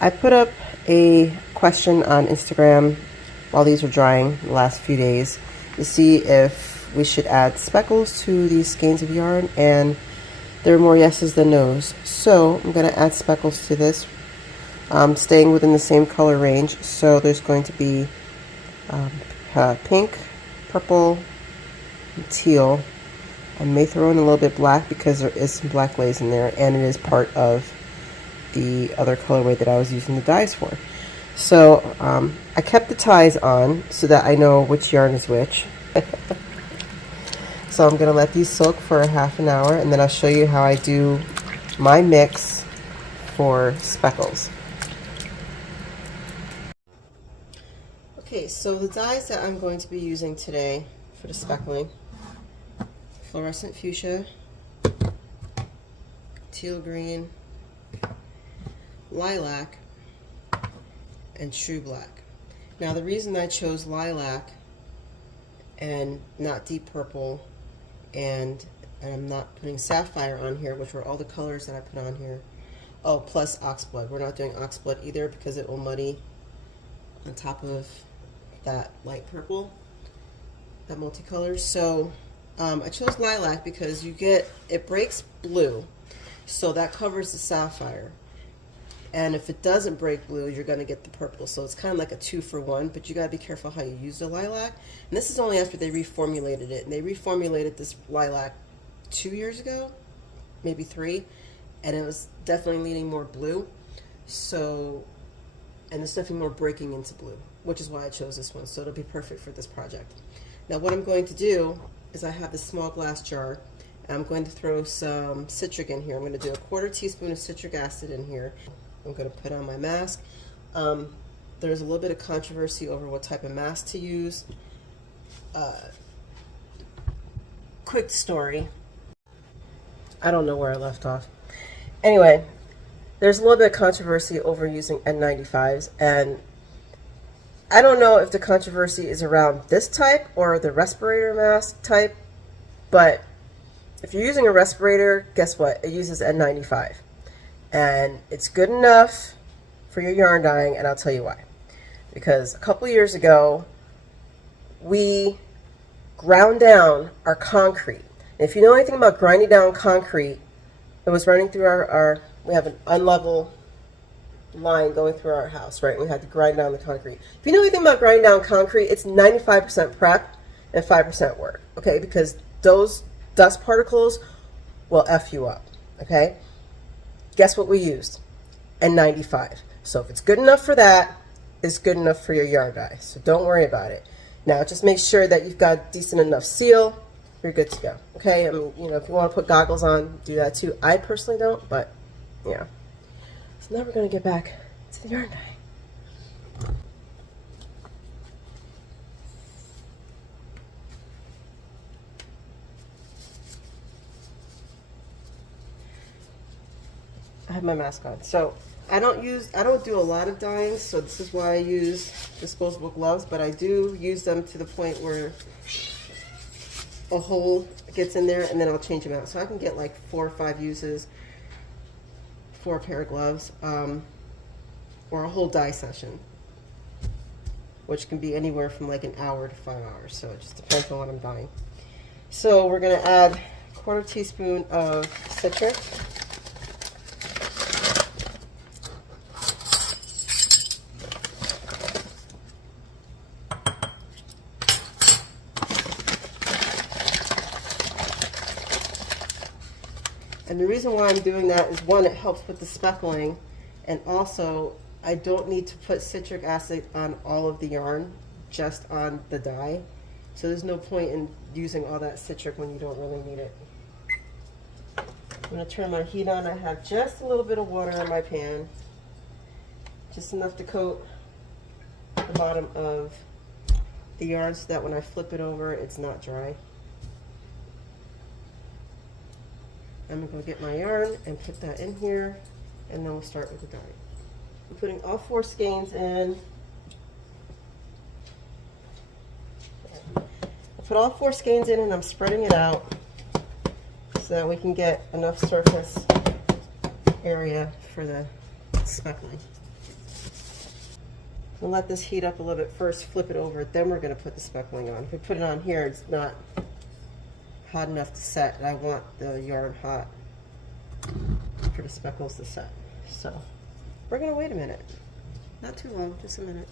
I put up a question on Instagram while these were drying the last few days to see if we should add speckles to these skeins of yarn, and there are more yeses than nos. So I'm going to add speckles to this, staying within the same color range. So there's going to be pink, purple, and teal. I may throw in a little bit black because there is some black glaze in there, and it is part of the other colorway that I was using the dyes for. So I kept the ties on so that I know which yarn is which. So I'm going to let these soak for a half an hour, and then I'll show you how I do my mix for speckles. Okay, so the dyes that I'm going to be using today for the speckling: fluorescent fuchsia, teal green, lilac, and true black. Now the reason I chose lilac and not deep purple, and I'm not putting sapphire on here, which were all the colors that I put on here. Oh, plus oxblood. We're not doing oxblood either because it will muddy on top of that light purple, that multicolor. So I chose lilac because it breaks blue, so that covers the sapphire. And if it doesn't break blue, you're going to get the purple. So it's kind of like a 2-for-1, but you got to be careful how you use the lilac. And this is only after they reformulated it. And they reformulated this lilac 2 years ago, maybe 3, and it was definitely leaning more blue. So, and it's definitely more breaking into blue, which is why I chose this one. So it'll be perfect for this project. Now what I'm going to do is I have this small glass jar. I'm going to throw some citric in here. I'm going to do a 1/4 teaspoon of citric acid in here. I'm going to put on my mask. There's a little bit of controversy over what type of mask to use. Quick story. I don't know where I left off. Anyway, there's a little bit of controversy over using N95s, and I don't know if the controversy is around this type or the respirator mask type, but if you're using a respirator, guess what? It uses N95. And it's good enough for your yarn dyeing, and I'll tell you why. Because a couple years ago, we ground down our concrete. And if you know anything about grinding down concrete, it was running through we have an unlevel line going through our house, right? We had to grind down the concrete. If you know anything about grinding down concrete, it's 95% prep and 5% work, okay? Because those dust particles will F you up, okay? Guess what we used? N95. So if it's good enough for that, it's good enough for your yarn dye. So don't worry about it. Now just make sure that you've got decent enough seal. You're good to go. Okay? I mean, you know, if you want to put goggles on, do that too. I personally don't, but yeah. So now we're going to get back to the yarn dye. I have my mask on. So I don't do a lot of dyeing, so this is why I use disposable gloves, but I do use them to the point where a hole gets in there, and then I'll change them out. So I can get like 4 or 5 uses for a pair of gloves, or a whole dye session, which can be anywhere from like an hour to 5 hours. So it just depends on what I'm dyeing. So we're going to add 1/4 teaspoon of citric. And the reason why I'm doing that is, one, it helps with the speckling, and also I don't need to put citric acid on all of the yarn, just on the dye. So there's no point in using all that citric when you don't really need it. I'm going to turn my heat on. I have just a little bit of water in my pan, just enough to coat the bottom of the yarn so that when I flip it over, it's not dry. I'm going to go get my yarn and put that in here, and then we'll start with the dye. I'm putting all 4 skeins in. I put all 4 skeins in, and I'm spreading it out so that we can get enough surface area for the speckling. We'll let this heat up a little bit first, flip it over, then we're going to put the speckling on. If we put it on here, it's not hot enough to set, and I want the yarn hot for the speckles to set. So we're going to wait a minute. Not too long, just a minute.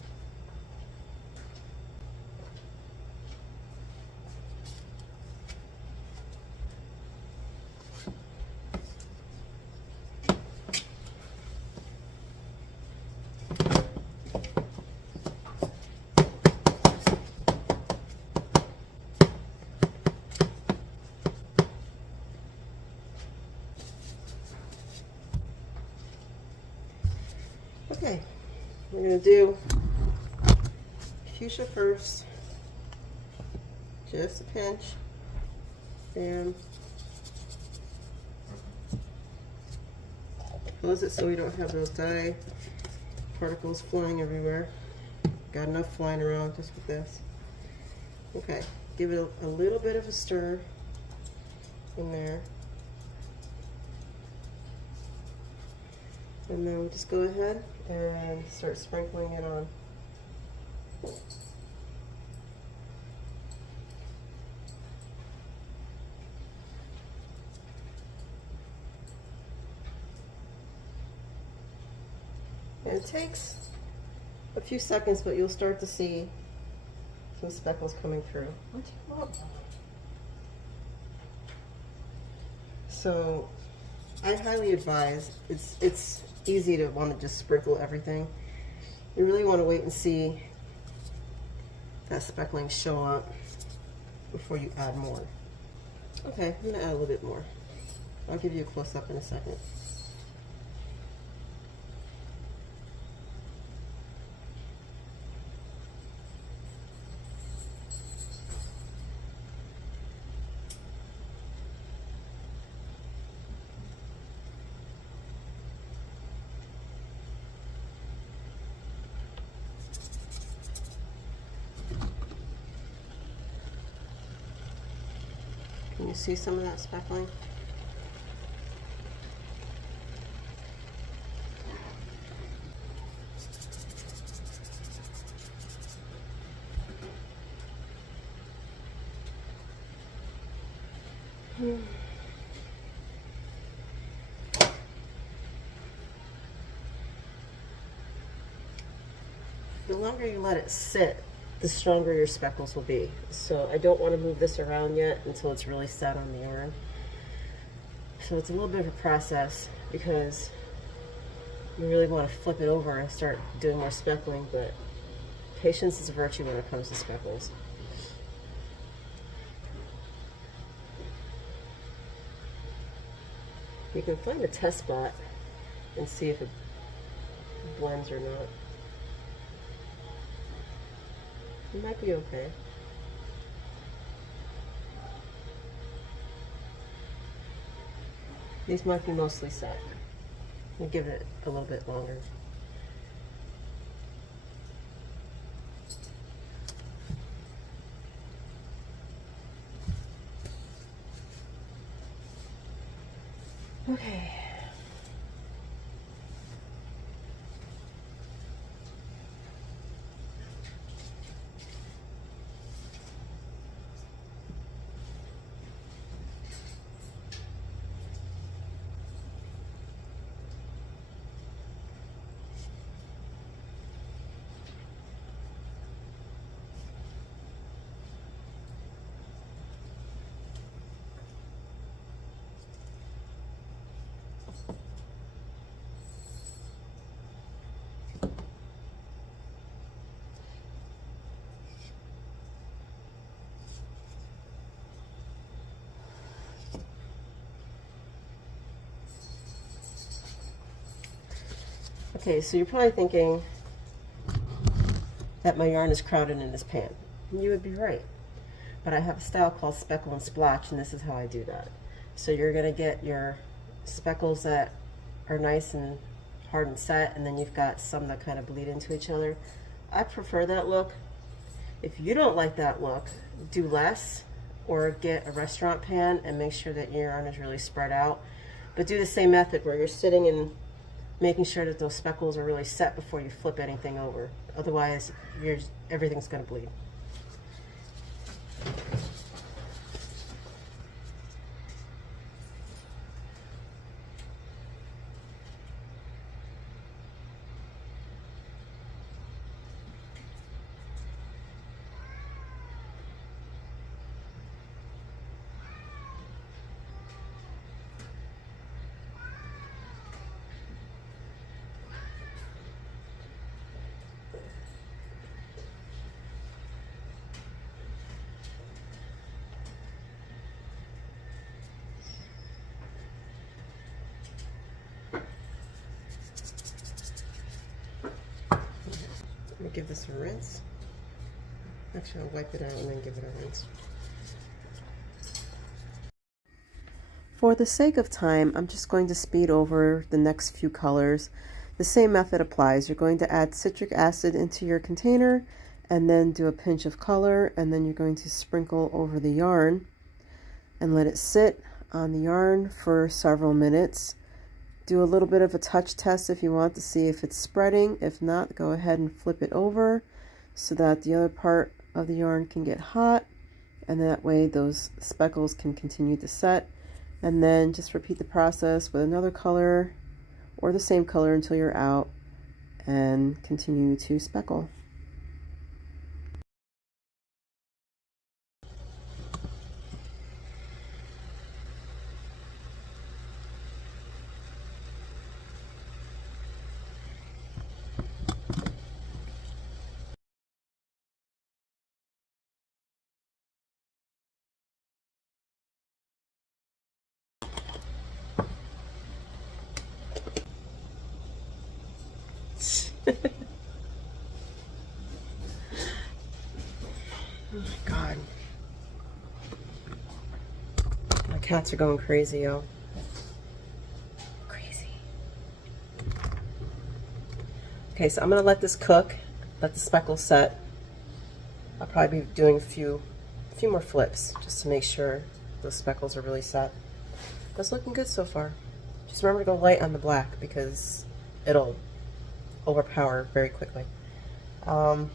Okay, we're going to do fuchsia first, just a pinch, and close it so we don't have those dye particles flying everywhere. Got enough flying around just with this. Okay, give it a little bit of a stir in there. And then we'll just go ahead and start sprinkling it on. And it takes a few seconds, but you'll start to see some speckles coming through. So I highly advise, it's easy to want to just sprinkle everything. You really want to wait and see that speckling show up before you add more. Okay, I'm going to add a little bit more. I'll give you a close-up in a second. Can you see some of that speckling? The longer you let it sit, the stronger your speckles will be. So I don't want to move this around yet until it's really set on the yarn. So it's a little bit of a process because you really want to flip it over and start doing more speckling, but patience is a virtue when it comes to speckles. You can find a test spot and see if it blends or not. It might be okay. These might be mostly set. We'll give it a little bit longer. Okay. Okay, so you're probably thinking that my yarn is crowded in this pan. And you would be right. But I have a style called speckle and splotch, and this is how I do that. So you're going to get your speckles that are nice and hard and set, and then you've got some that kind of bleed into each other. I prefer that look. If you don't like that look, do less, or get a restaurant pan and make sure that your yarn is really spread out. But do the same method where you're sitting in making sure that those speckles are really set before you flip anything over. Otherwise, everything's going to bleed. Let me give this a rinse. Actually, I'll wipe it out and then give it a rinse. For the sake of time, I'm just going to speed over the next few colors. The same method applies. You're going to add citric acid into your container and then do a pinch of color, and then you're going to sprinkle over the yarn and let it sit on the yarn for several minutes. Do a little bit of a touch test if you want to see if it's spreading. If not, go ahead and flip it over so that the other part of the yarn can get hot, and that way those speckles can continue to set. And then just repeat the process with another color or the same color until you're out, and continue to speckle. Oh my God. My cats are going crazy, yo. Crazy. Okay, so I'm gonna let this cook, let the speckles set. I'll probably be doing a few more flips just to make sure those speckles are really set. That's looking good so far. Just remember to go light on the black because it'll overpower very quickly. And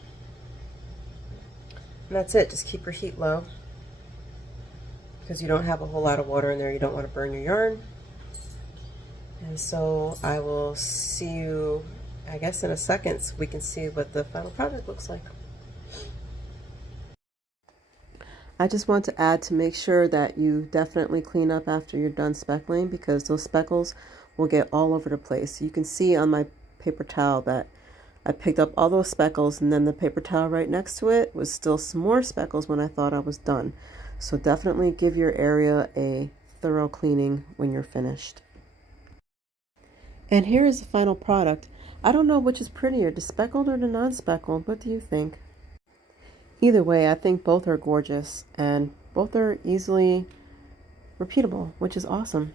that's it. Just keep your heat low because you don't have a whole lot of water in there. You don't want to burn your yarn. And so I will see you, I guess, in a second so we can see what the final product looks like. I just want to add to make sure that you definitely clean up after you're done speckling, because those speckles will get all over the place. You can see on my paper towel that I picked up all those speckles, and then the paper towel right next to it was still some more speckles when I thought I was done. So definitely give your area a thorough cleaning when you're finished. And here is the final product. I don't know which is prettier, the speckled or the non-speckled. What do you think? Either way, I think both are gorgeous and both are easily repeatable, which is awesome.